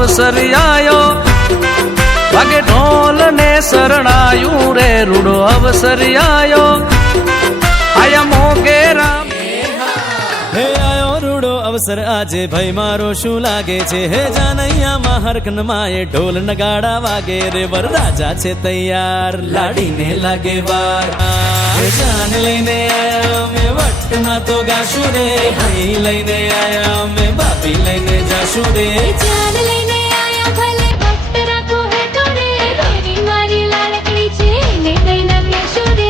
અવસર આયો, વાગે ઢોલ ને શરણાયું રે રૂડો અવસર આયો, આયા મોગેરા હે આયો રૂડો અવસર આજે ભાઈ મારો શું લાગે છે, હે જાનૈયામાં હરકન માએ ઢોલ નગાડા વાગે રે વરરાજા છે તૈયાર લાડીને લાગે વાર, જાન લઈને આયા અમે વટમાં તો ગાશું રે, ભાઈ લઈને આયા અમે બાપી લઈને જાશું રે, જાન લઈને આયા ભલે ભટ્ટ રાખો હે તોરે, તારી મારી લાડકડી છે ને કઈ ના કહેશું રે.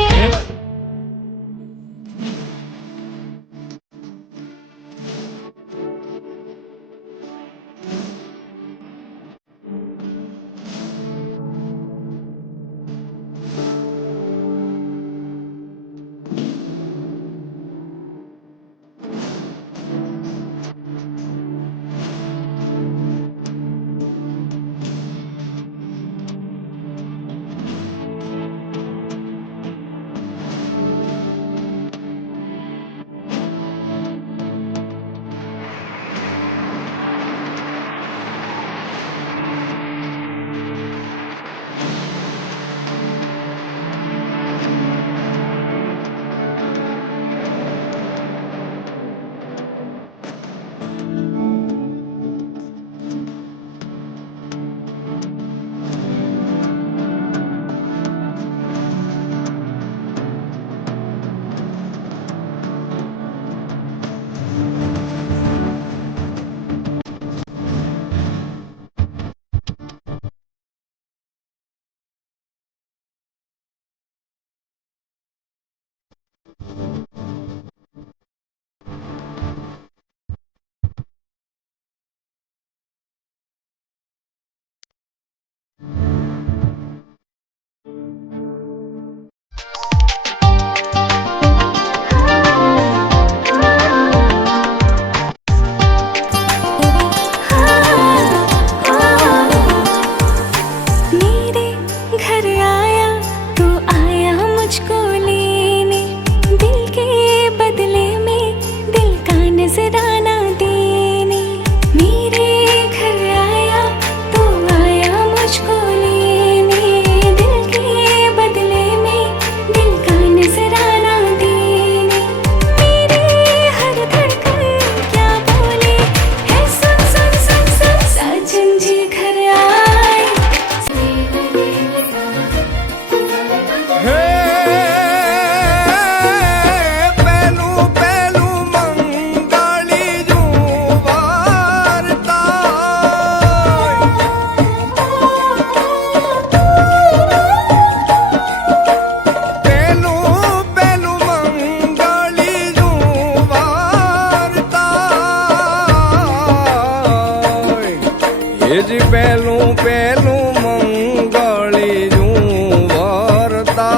પહેલું પહેલું મંગળી જું વરતા,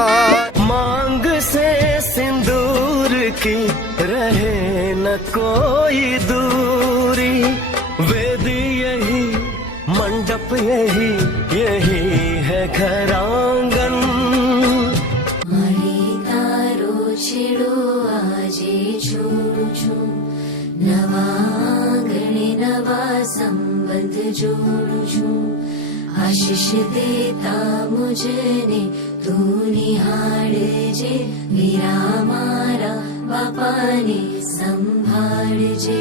मांग से सिंदूर की रहे न कोई दूरी, वेद यही मंडप यही यही है घरांगन, મારે તારો છેડો આજે છોડું છું, નવા આંગણે નવા સંબંધ જોડું છું, આશીષ દેતા મુજને તું નિહાળજે, વીરા મારા બાપાને સંભાળજે.